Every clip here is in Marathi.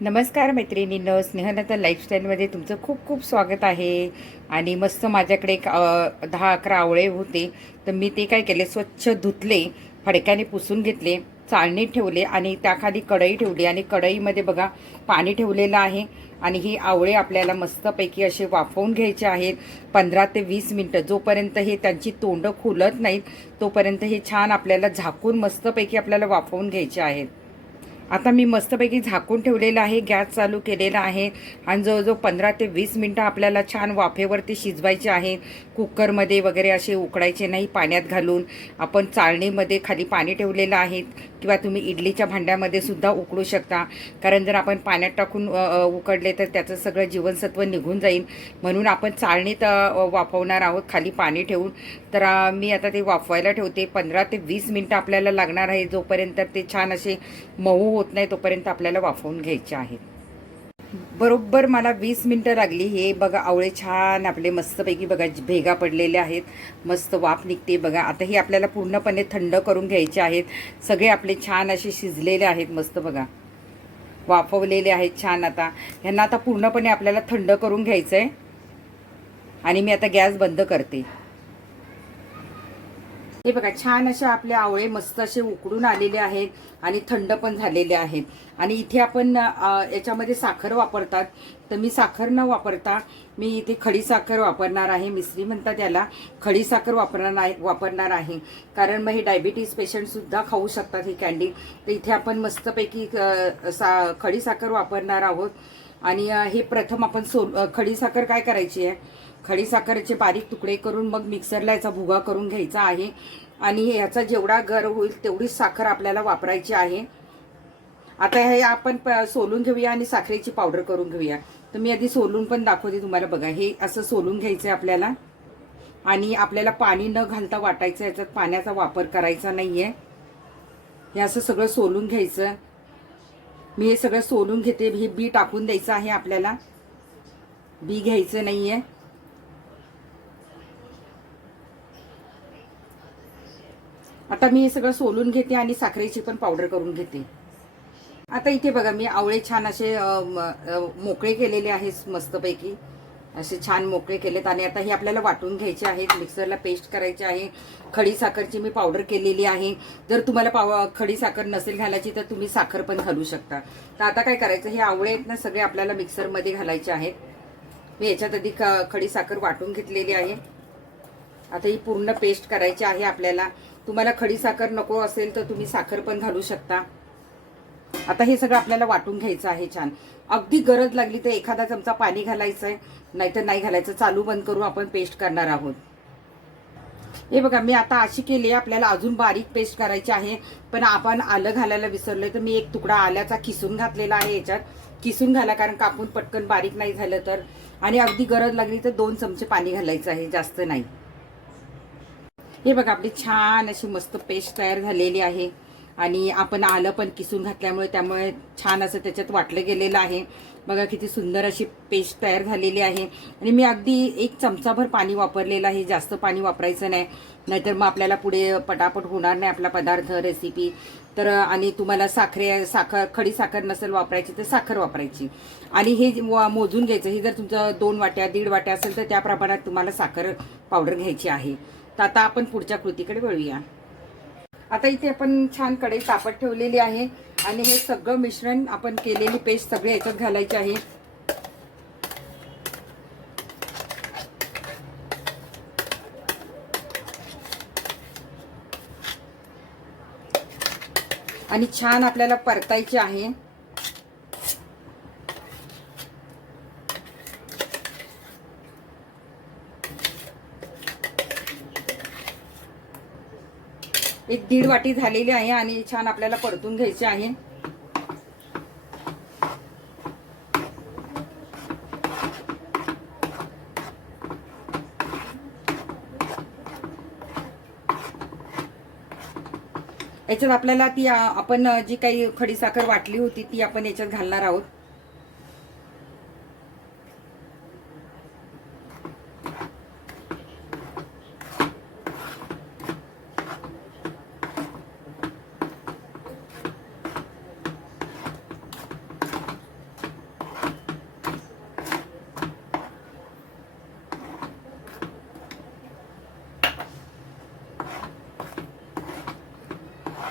नमस्कार मैत्रिणीनं स्नेहलता लाईफस्टाईलमध्ये तुमचं खूप खूप स्वागत आहे. आणि मस्त माझ्याकडे एक दहा अकरा आवळे होते. तर मी ते काय केले स्वच्छ धुतले फडक्याने पुसून घेतले चाळणी ठेवले आणि त्याखाली कढई ठेवली. आणि कढईमध्ये बघा पाणी ठेवलेलं आहे. आणि ही आवळे आपल्याला मस्तपैकी असे वाफवून घ्यायचे आहेत. पंधरा ते वीस मिनटं जोपर्यंत हे त्यांची तोंडं खुलत नाहीत तोपर्यंत हे छान आपल्याला झाकून मस्तपैकी आपल्याला वाफवून घ्यायचे आहेत. आता मी मस्तपैकी झाकून ठेवलेलं आहे गॅस चालू केलेला आहे आणि जवळजवळ पंधरा ते वीस मिनटं आपल्याला छान वाफेवरती शिजवायचे आहे. कुकरमध्ये वगैरे असे उकडायचे नाही पाण्यात घालून. आपण चाळणीमध्ये खाली पाणी ठेवलेलं आहे किंवा तुम्ही इडलीच्या भांड्यामध्ये सुद्धा उकळू शकता. कारण जर आपण पाण्यात टाकून उकडले तर त्याचं सगळं जीवनसत्व निघून जाईल. म्हणून आपण चाळणीत वाफवणार आहोत खाली पाणी ठेवून. तर मी आता ते वाफवायला ठेवते. पंधरा ते वीस मिनटं आपल्याला लागणार आहे जोपर्यंत ते छान असे मऊ होत नाही तोपर्यंत आपल्याला वाफवून घ्यायचे आहेत. बरोबर मला वीस मिनटं लागली. हे बघा आवळे छान आपले मस्तपैकी बघा भेगा पडलेले आहेत. मस्त वाफ निघते बघा. आता हे आपल्याला पूर्णपणे थंड करून घ्यायचे आहेत. सगळे आपले छान असे शिजलेले आहेत मस्त बघा. वाफवलेले आहेत छान आता. ह्यांना आता पूर्णपणे आपल्याला थंड करून घ्यायचं आहे आणि मी आता गॅस बंद करते. हे बघा छान असे आपले आवळे मस्त असे उकडून आलेले आहेत आणि थंड पण झालेले आहेत. आणि इथे आपण याच्यामध्ये साखर वापरतात. तर मी साखर न वापरता मी इथे खडी साखर वापरणार आहे. मिश्री म्हणतात त्याला खडी साखर वापरणार आहे वापरणार आहे. कारण मग हे डायबिटीज पेशंटसुद्धा खाऊ शकतात ही कॅन्डी तर इथे आपण मस्तपैकी सा खडी साखर वापरणार आहोत. आणि हे प्रथम आपण सो खडी साखर काय करायची आहे? खडी साखरेचे बारीक तुकडे करून मग मिक्सरला याचा भुगा करून घ्यायचा आहे. आणि ह्याचा जेवढा गर होईल तेवढीच साखर आपल्याला वापरायची आहे. आता हे आपण प- सोलून घेऊया आणि साखरेची पावडर करून घेऊया. तर मी आधी सोलून पण दाखवते तुम्हाला बघा. हे असं सोलून घ्यायचं आहे आपल्याला. आणि आपल्याला पाणी न घालता वाटायचं याच्यात पाण्याचा वापर करायचा नाही आहे हे असं सगळं सोलून घ्यायचं. मी हे सगळं सोलून घेते. हे बी टाकून द्यायचं आहे आपल्याला. बी घ्यायचं नाही आहे आता मी हे सगळं सोलून घेते आणि साखरेची पण पावडर करून घेते. आता इथे बघा मी आवळे छान असे म, मोकळे केलेले आहेत मस्तपैकी. असे छान मोकळे केलेत आणि आता हे आपल्याला वाटून घ्यायचे आहेत. मिक्सरला पेस्ट करायचे आहे. खडी साखरची मी पावडर केलेली आहे. जर तुम्हाला पाव खडी साखर नसेल घालायची तर तुम्ही साखर पण घालू शकता. तर आता काय करायचं हे आवळे आहेत ना सगळे आपल्याला मिक्सरमध्ये घालायचे आहेत. मी याच्यात आधी ख- खडी साखर वाटून घेतलेली आहे. आता ही पूर्ण पेस्ट करायची आहे आपल्याला. तुम्हाला खडीसाखर नको असेल तर तुम्ही साखर पण घालू शकता. आता हे सगळं आपल्याला वाटून घ्यायचं आहे छान. अगदी गरज लागली तर एखादा चमचा पाणी घालायचं आहे नाहीतर नाही घालायचं चालू बंद करून आपण पेस्ट करणार आहोत. हे बघा मी आता अशी केली आहे आपल्याला अजून बारीक पेस्ट करायची आहे पण आपण आलं घालायला विसरलोय तर मी एक तुकडा आल्याचा किसून घातलेला आहे याच्यात. किसून घाला कारण कापून पटकन बारीक नाही झालं तर. आणि अगदी गरज लागली तर दोन चमचे पाणी घालायचं आहे जास्त नाही. हे बघा आपली छान अशी मस्त पेस्ट तयार झालेली आहे. आणि आपण आलं पण किसून घातल्यामुळे त्यामुळे छान असं त्याच्यात वाटलं गेलेलं आहे. बघा किती सुंदर अशी पेस्ट तयार झालेली आहे. आणि मी अगदी एक चमचाभर पाणी वापरलेलं आहे. जास्त पाणी वापरायचं नाही. नाहीतर मग आपल्याला पुढे पटापट होणार नाही आपला पदार्थ रेसिपी तर आणि तुम्हाला साखरे साखर खडी साखर नसेल वापरायची तर साखर वापरायची. आणि हे जे व- मोजून घ्यायचं हे जर तुमचं दोन वाट्या दीड वाट्या असेल तर त्या प्रमाणात तुम्हाला साखर पावडर घ्यायची आहे. तर आता आपण पुढच्या कृतीकडे वळूया. आता इथे आपण छान कढई तापत ठेवलेली आहे आणि हे सगळं मिश्रण आपण केलेली पेस्ट सगळे याच्यात घालायची आहे. आणि छान आपल्याला परतायची आहे. एक दीड वाटी झालेली आहे आणि छान आपल्याला परतून घ्यायचे आहे. याच्यात आपल्याला ती आपण जी काही खडीसाखर वाटली होती ती आपण याच्यात घालणार आहोत.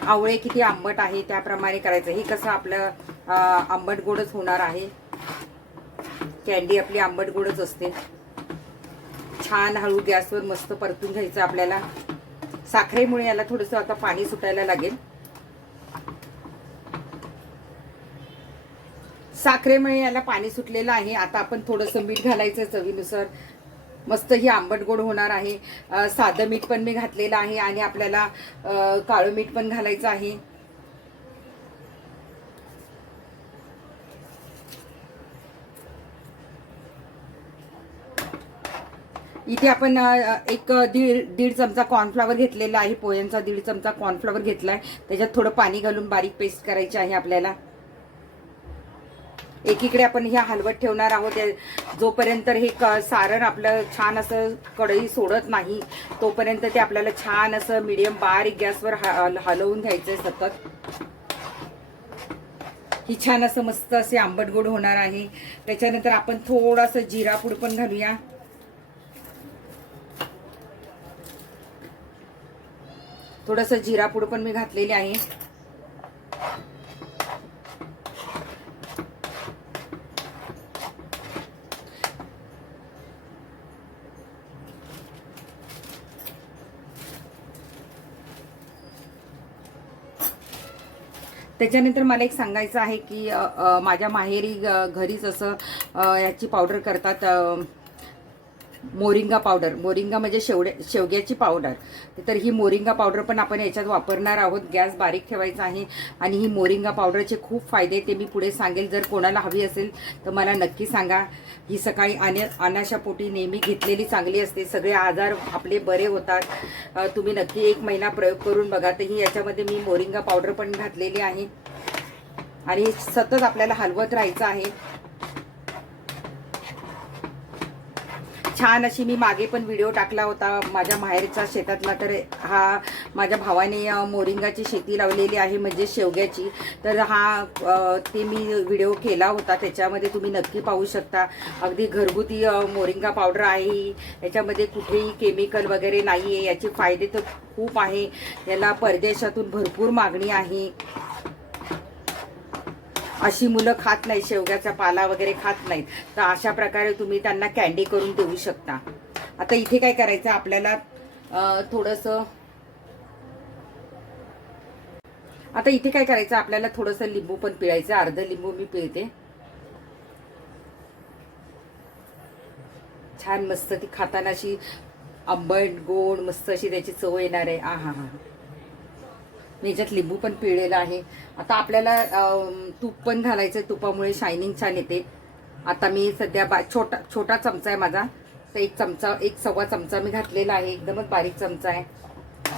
आवळे किती आंबट आहे त्याप्रमाणे करायचं. हे कसं आपलं आंबट गोडच होणार आहे. कॅन्डी आपली आंबट गोडच असते. छान हळू गॅसवर मस्त परतून घ्यायचं आपल्याला. साखरेमुळे याला थोडंसं आता पाणी सुटायला लागेल. साखरेमुळे याला पाणी सुटलेलं आहे. आता आपण थोडंसं मीठ घालायचं चवीनुसार. मस्त ही आंबट गोड होणार आहे. साधं मीठ पण मी घातलेलं आहे आणि आपल्याला काळं मीठ पण घालायचं आहे. इथे आपण एक दीड दीड चमचा कॉर्नफ्लॉवर घेतलेला आहे. पोह्यांचा दीड चमचा कॉर्नफ्लॉवर घेतला आहे त्याच्यात थोडं पाणी घालून बारीक पेस्ट करायची आहे आपल्याला. एकीकडे आपण ह्या हलवत ठेवणार आहोत. जोपर्यंत हे क- सारण आपलं छान असं कढई सोडत नाही तोपर्यंत ते आपल्याला छान असं मिडियम बारीक गॅसवर हलवून हलवून घ्यायचंय सतत. ही छान असं मस्त असे आंबट गोड होणार आहे. त्याच्यानंतर आपण थोडासा जिरा पूड पण घालूया. थोडंसं जिरा पूड पण मी घातलेली आहे. त्याच्यानंतर मला एक सांगायचं आहे की माझ्या माहेरी घरीच असं याची पावडर करतात मोरिंगा पावडर. मोरिंगा म्हणजे शेवड्या शेवग्याची पावडर. तर ही मोरिंगा पावडर पण आपण याच्यात वापरणार आहोत. गॅस बारीक ठेवायचा आहे आणि ही मोरिंगा पावडरचे खूप फायदे ते मी पुढे सांगेल. जर कोणाला हवी असेल तर मला नक्की सांगा. ही सकाळी अना अनाशापोटी नेहमी घेतलेली चांगली असते. सगळे आजार आपले बरे होतात. तुम्ही नक्की एक महिना प्रयोग करून बघा. तर ही याच्यामध्ये मी मोरिंगा पावडर पण घातलेली आहे. आणि सतत आपल्याला हलवत राहायचं आहे. छान अशी मी मागे पण व्हिडिओ टाकला होता. माझ्या माहेरच्या शेतातला तर हा माझ्या भावाने मोरिंगाची शेती लावलेली आहे म्हणजे शेवग्याची. तर हा ते मी व्हिडिओ केला होता. त्याच्यामध्ये तुम्ही नक्की पाहू शकता. अगदी घरगुती मोरिंगा पावडर आहे. याच्यामध्ये कुठेही केमिकल वगैरे नाही आहे याचे फायदे तर खूप आहे. याला परदेशातून भरपूर मागणी आहे. अशी मुलं खात नाही शेवग्याचा पाला वगैरे खात नाहीत. तर अशा प्रकारे तुम्ही त्यांना कॅन्डी करून देऊ शकता. आता इथे काय करायचं? आपल्याला थोडंसं आता इथे काय करायचं? आपल्याला थोडंसं लिंबू पण पिळायचं. अर्ध लिंबू मी पिळते. छान मस्त ती खाताना अशी आंबट गोड मस्त अशी त्याची चव येणार आहे. आ हा हा. मी याच्यात लिंबू पण पिळलेला आहे. आता आपल्याला तूप पण घालायचं तुपामुळे शायनिंग छान येते. आता मी सध्या बा छोटा छोटा चमचा आहे माझा. तर एक चमचा एक सव्वा चमचा मी घातलेला आहे. एकदमच बारीक चमचा आहे.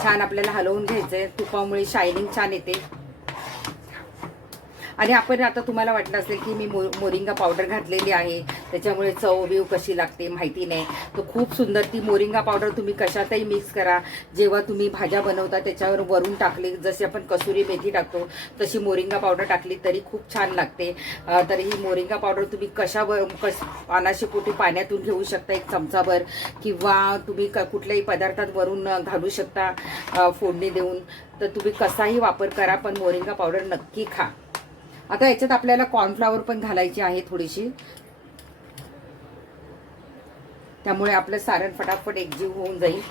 छान आपल्याला हलवून घ्यायचं आहे तुपामुळे शायनिंग छान येते. आणि आपण आता तुम्हाला वाटलं असेल की मी मो मोरिंगा पावडर घातलेली आहे. त्याच्यामुळे चव बिव कशी लागते माहिती नाही. तर खूप सुंदर ती मोरिंगा पावडर तुम्ही कशातही मिक्स करा. जेव्हा तुम्ही भाज्या बनवता त्याच्यावर वरून टाकली जशी आपण कसुरी मेथी टाकतो तशी मोरिंगा पावडर टाकली तरी खूप छान लागते. तर ही मोरिंगा पावडर तुम्ही कशावर कश अनाशेपोटी पाण्यातून घेऊ शकता एक चमचाभर किंवा तुम्ही क कुठल्याही पदार्थात वरून घालू शकता फोडणी देऊन. तर तुम्ही कसाही वापर करा पण मोरिंगा पावडर नक्की खा. आता याच्यात आपल्याला कॉर्नफ्लावर पण घालायची आहे थोडीशी. त्यामुळे आपलं सारण फटाफट एकजीव होऊन जाईल.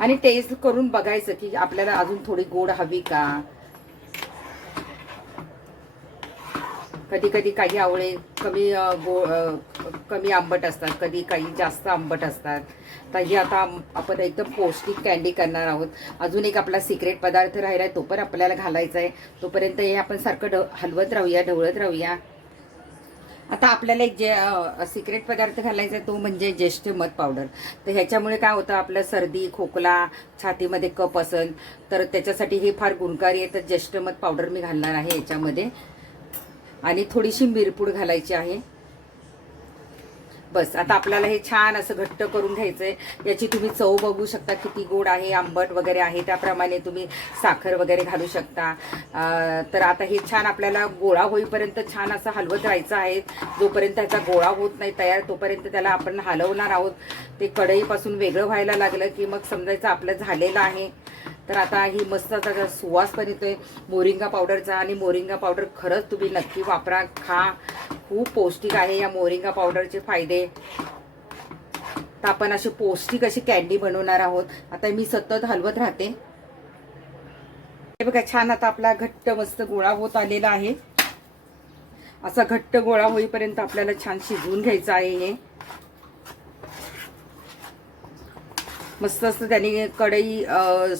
आणि टेस्ट करून बघायचं की आपल्याला अजून थोडी गोड हवी का? कधी कधी काही आवळे कमी गो कमी आंबट असतात कधी काही जास्त आंबट असतात. तर ही आता आपण एकदम पौष्टिक कॅन्डी करणार आहोत. अजून एक आपला सिक्रेट पदार्थ राहिला आहे तो पण आपल्याला घालायचा आहे. तोपर्यंत हे आपण सारखं ढ हलवत राहूया ढवळत राहूया. आता आपल्याला एक जे सिक्रेट पदार्थ घालायचा आहे तो म्हणजे ज्येष्ठ मध पावडर तर ह्याच्यामुळे काय होतं आपलं सर्दी खोकला छातीमध्ये कप असेल तर त्याच्यासाठी हे फार गुणकारी आहे. तर ज्येष्ठ मध पावडर मी घालणार आहे याच्यामध्ये. आणि थोडीशी मिरपूड घालायची आहे. बस आता आपल्याला हे छान असं घट्ट करून घ्यायचंय. याची तुम्ही चव बघू शकता किती गोड आहे आंबट वगैरे आहे त्याप्रमाणे तुम्ही साखर वगैरे घालू शकता. तर आता हे छान आपल्याला गोळा होईपर्यंत छान असं हलवत राहायचं आहे. जोपर्यंत त्याचा गोळा होत नाही तयार तोपर्यंत त्याला आपण हलवणार आहोत. ते कढईपासून वेगळं व्हायला लागलं की मग समजायचं आपलं झालेलं आहे. तर आता ही मस्त आता सुवास पण येतोय. मोरिंगा पावडरचा आणि मोरिंगा पावडर खरंच तुम्ही नक्की वापरा. खा. खूप पौष्टिक आहे या मोरिंगा पावडरचे फायदे. तर आपण अशी पौष्टिक अशी कॅन्डी बनवणार आहोत. आता मी सतत हलवत राहते. हे बघा छान आता आपला घट्ट मस्त गोळा होत आलेला आहे. असा घट्ट गोळा होईपर्यंत आपल्याला छान शिजवून घ्यायचं आहे हे. मस्त असं त्याने कढई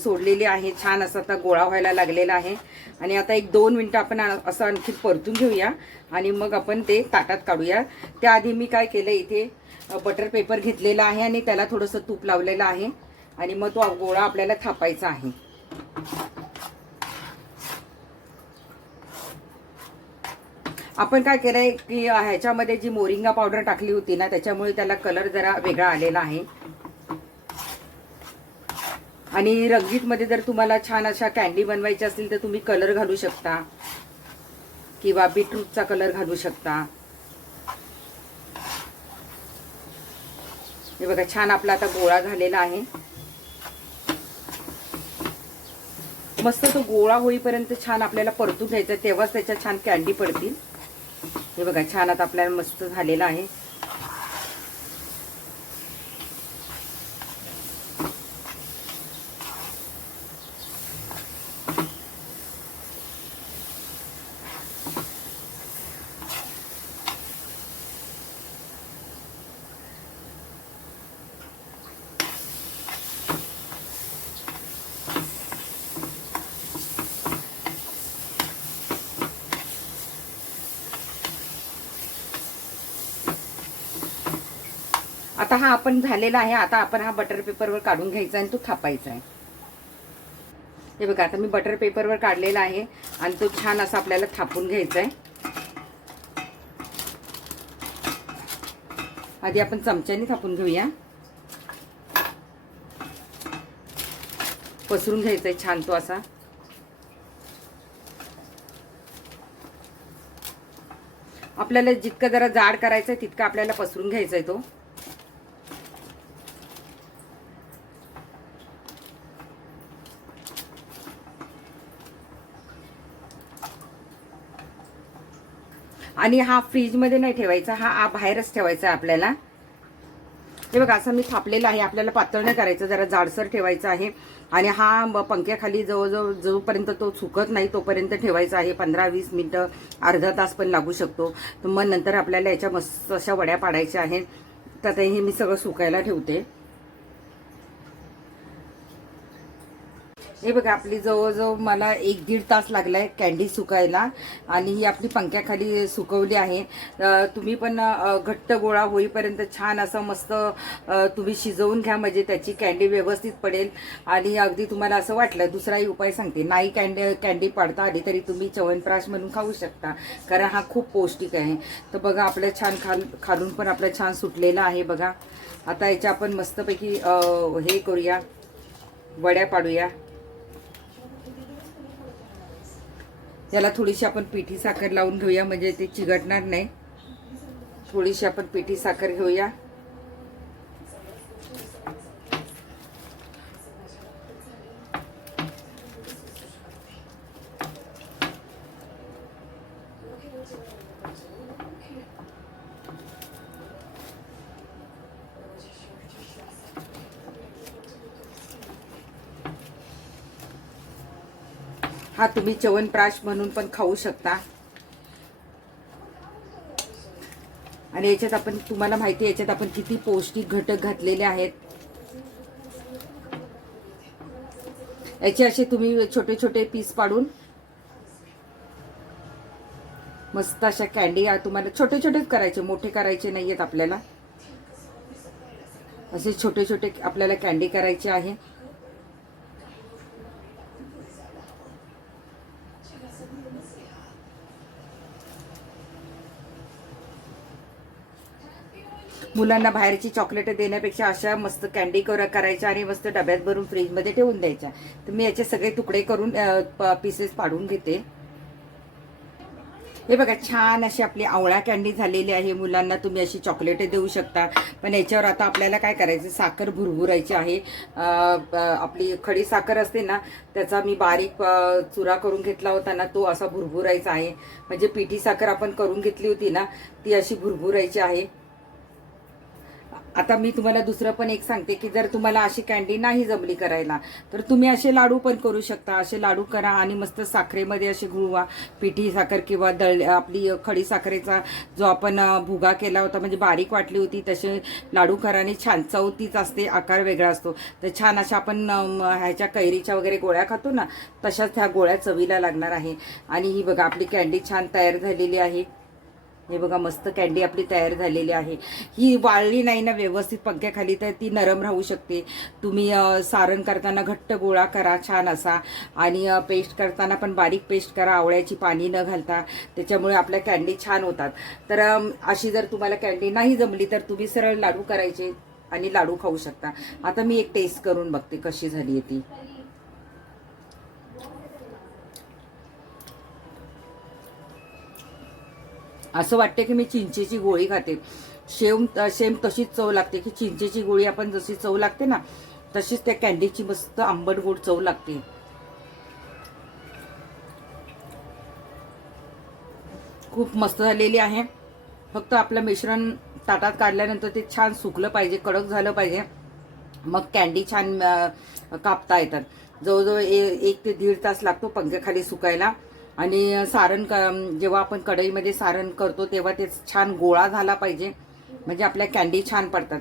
सोडलेली आहे. छान असं आता गोळा व्हायला लागलेला आहे. आणि आता एक दोन मिनटं आपण असं आणखी परतून घेऊया. आणि मग आपण ते ताटात काढूया. त्याआधी मी काय केलं इथे बटर पेपर घेतलेला आहे आणि त्याला थोडंसं तूप लावलेलं आहे. आणि मग तो गोळा आपल्याला थापायचा आहे. आपण काय केलंय की ह्याच्यामध्ये जी मोरिंगा पावडर टाकली होती ना त्याच्यामुळे त्याला कलर जरा वेगळा आलेला आहे. आणि रंगीतमध्ये जर तुम्हाला छान अशा कॅन्डी बनवायची असतील तर तुम्ही कलर घालू शकता. किंवा बीटरूटचा कलर घालू शकता. हे बघा छान आपला आता गोळा झालेला आहे. मस्त तो गोळा होईपर्यंत छान आपल्याला परतून घ्यायचा तेव्हाच त्याच्या छान कॅन्डी पडतील. हे बघा छान आता आपल्याला मस्त झालेला आहे. आता हा आपण झालेला आहे आता आपण हा बटर पेपरवर काढून घ्यायचा आणि तो थापायचा आहे. हे बघा आता मी बटर पेपरवर काढलेला आहे आणि तो छान असा आपल्याला थापून घ्यायचा आहे. आधी आपण चमच्याने थापून घेऊया. पसरून घ्यायचा आहे छान तो असा. आपल्याला जितकं जरा जाड करायचं आहे तितकं आपल्याला पसरून घ्यायचा आहे तो. आणि हा फ्रीजमध्ये नाही ठेवायचा हा बाहेरच ठेवायचा आहे आपल्याला. हे बघा असं मी थापलेलं आहे. आपल्याला पातळ नाही करायचं जरा जाडसर ठेवायचं आहे. आणि हा पंख्याखाली जवळजवळ जोपर्यंत तो सुकत नाही तोपर्यंत ठेवायचा आहे. पंधरा वीस मिनटं अर्धा तास पण लागू शकतो. तर मग नंतर आपल्याला याच्या मस्त अशा वड्या पाडायच्या आहेत. तर ते हे मी सगळं सुकायला ठेवते. हे बघा आपली जवळजवळ मला एक दीड तास लागलाय कॅन्डी सुकायला आणि ही आपली पंख्याखाली सुकवली आहे. तुम्ही पण घट्ट गोळा होईपर्यंत छान असं मस्त तुम्ही शिजवून घ्या म्हणजे त्याची कॅन्डी व्यवस्थित पडेल. आणि अगदी तुम्हाला असं वाटलं दुसराही उपाय सांगते. नाही कॅन्डी कॅन्डी पाडता आली तरी तुम्ही च्यवनप्राश म्हणून खाऊ शकता कारण हा खूप पौष्टिक आहे. तर बघा आपलं छान खाल खालून पण आपलं छान सुटलेलं आहे बघा. आता याच्या आपण मस्तपैकी हे करूया वड्या पाडूया. याला थोडीशी आपण पिठी साखर लावून घेऊया म्हणजे ते चिघटणार नाही. थोडीशी आपण पिठी साखर घेऊया. हा तुम्ही च्यवनप्राश म्हणून पण खाऊ शकता. आणि याच्यात आपण तुम्हाला माहिती याच्यात आपण किती पौष्टिक घटक घातलेले आहेत. याचे असे तुम्ही छोटे छोटे पीस पाडून मस्त अशा कॅन्डी तुम्हाला छोटे छोटेच करायचे मोठे करायचे नाही आहेत आपल्याला. असे छोटे छोटे आपल्याला कॅन्डी करायचे आहे. मुलांना बाहेरची चॉकलेट देण्यापेक्षा अशा मस्त कॅन्डी कर करायच्या आणि मस्त डब्यात भरून फ्रीजमध्ये ठेवून द्यायच्या. तर मी याचे सगळे तुकडे करून पीसेस पाडून घेते. हे बघा छान अशी आपली आवळा कॅन्डी झालेली आहे. मुलांना तुम्ही अशी चॉकलेट देऊ शकता. पण याच्यावर आता आपल्याला काय करायचं? साखर भुरभुरायची आहे. आपली खडी साखर असते ना त्याचा मी बारीक चुरा करून घेतला होता ना तो असा भुरभुरायचा आहे. म्हणजे पिठी साखर आपण करून घेतली होती ना ती अशी भुरभुरायची आहे. आता मी तुम्हाला दुसरं पण एक सांगते की जर तुम्हाला अशी कॅन्डी नाही जमली करायला तर तुम्ही असे लाडू पण करू शकता. असे लाडू करा आणि मस्त साखरेमध्ये असे गुळवा पिठी साखर किंवा दळ आपली खडी साखरेचा जो आपण भुगा केला होता म्हणजे बारीक वाटली होती तसे लाडू करा आणि छान चवतीच असते आकार वेगळा असतो. तर छान अशा आपण ह्याच्या कैरीच्या वगैरे गोळ्या खातो ना तशाच ह्या गोळ्या चवीला लागणार आहे. आणि ही बघा आपली कॅन्डी छान तयार झालेली आहे. हे बघा मस्त कॅन्डी आपली तयार झालेली आहे. ही वाळली नाही ना व्यवस्थित पंख्याखाली तर ती नरम राहू शकते. तुम्ही सारण करताना घट्ट गोळा करा छान असा. आणि पेस्ट करताना पण बारीक पेस्ट करा आवळ्याची पाणी न घालता. त्याच्यामुळे आपल्या कॅन्डी छान होतात. तर अशी जर तुम्हाला कॅन्डी नाही जमली तर तुम्ही सरळ लाडू करायचे आणि लाडू खाऊ शकता. आता मी एक टेस्ट करून बघते कशी झाली आहे ती. असं वाटतं की मी चिंचेची गोळी खाते. शेम शेम तशीच चव लागते की चिंचेची गोळी आपण जशी चव लागते ना तशीच त्या कॅन्डीची मस्त आंबट गोड चव लागते. खूप मस्त झालेली आहे. फक्त आपलं मिश्रण ताटात काढल्यानंतर ते छान सुकलं पाहिजे कडक झालं पाहिजे. मग कॅन्डी छान कापता येतात. जवळजवळ ए- एक ते दीड तास लागतो पंख्याखाली सुकायला. आणि सारण क- जेव्हा आपण कढईमध्ये सारण करतो तेव्हा ते छान गोळा झाला पाहिजे. म्हणजे आपल्या कॅन्डी छान पडतात.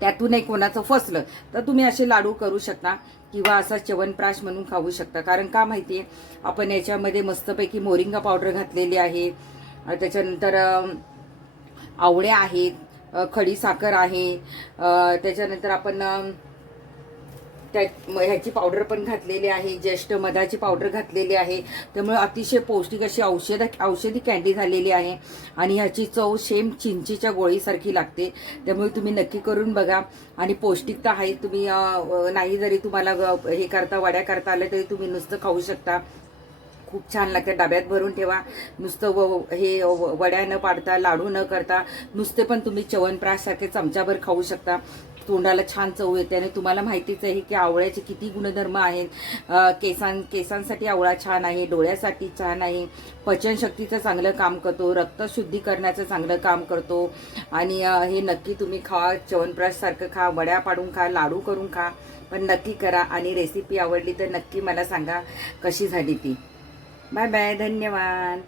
त्यातून एक कोणाचं फसलं तर तुम्ही असे लाडू करू शकता किंवा असा च्यवनप्राश म्हणून खाऊ शकता. कारण का माहिती आहे आपण याच्यामध्ये मस्तपैकी मोरिंगा पावडर घातलेली आहे. त्याच्यानंतर आवळे आवळ्या आहेत खडी साखर आहे. त्याच्यानंतर आपण त्या ह्याची पावडर पण घातलेली आहे ज्येष्ठ मधाची पावडर घातलेली आहे. त्यामुळे अतिशय पौष्टिक अशी औषध औषधी कॅन्डी झालेली आहे. आणि ह्याची चव सेम चिंचेच्या गोळीसारखी लागते. त्यामुळे तुम्ही नक्की करून बघा. आणि पौष्टिकता आहे तुम्ही नाही जरी तुम्हाला हे करता वड्या करता आल्या तरी तुम्ही नुसतं खाऊ शकता. खूप छान लागतं. डब्यात भरून ठेवा. नुसतं व हे व- वड्या न पाडता लाडू न करता नुसते पण तुम्ही च्यवनप्राशसारखे चमचाभर खाऊ शकता. तोंडाला छान चव येते आणि तुम्हाला माहितीच आहे की आवळ्याचे किती गुणधर्म आहेत. केसां केसांसाठी आवळा छान आहे डोळ्यासाठी छान आहे. पचनशक्तीचं चांगलं काम करतो रक्तशुद्धीकरणाचं चांगलं काम करतो. आणि हे नक्की तुम्ही खा च्यवनप्राशसारखं खा वड्या पाडून खा लाडू करून खा पण नक्की करा आणि रेसिपी आवडली तर नक्की मला सांगा कशी झाली ती. बाय बाय धन्यवाद.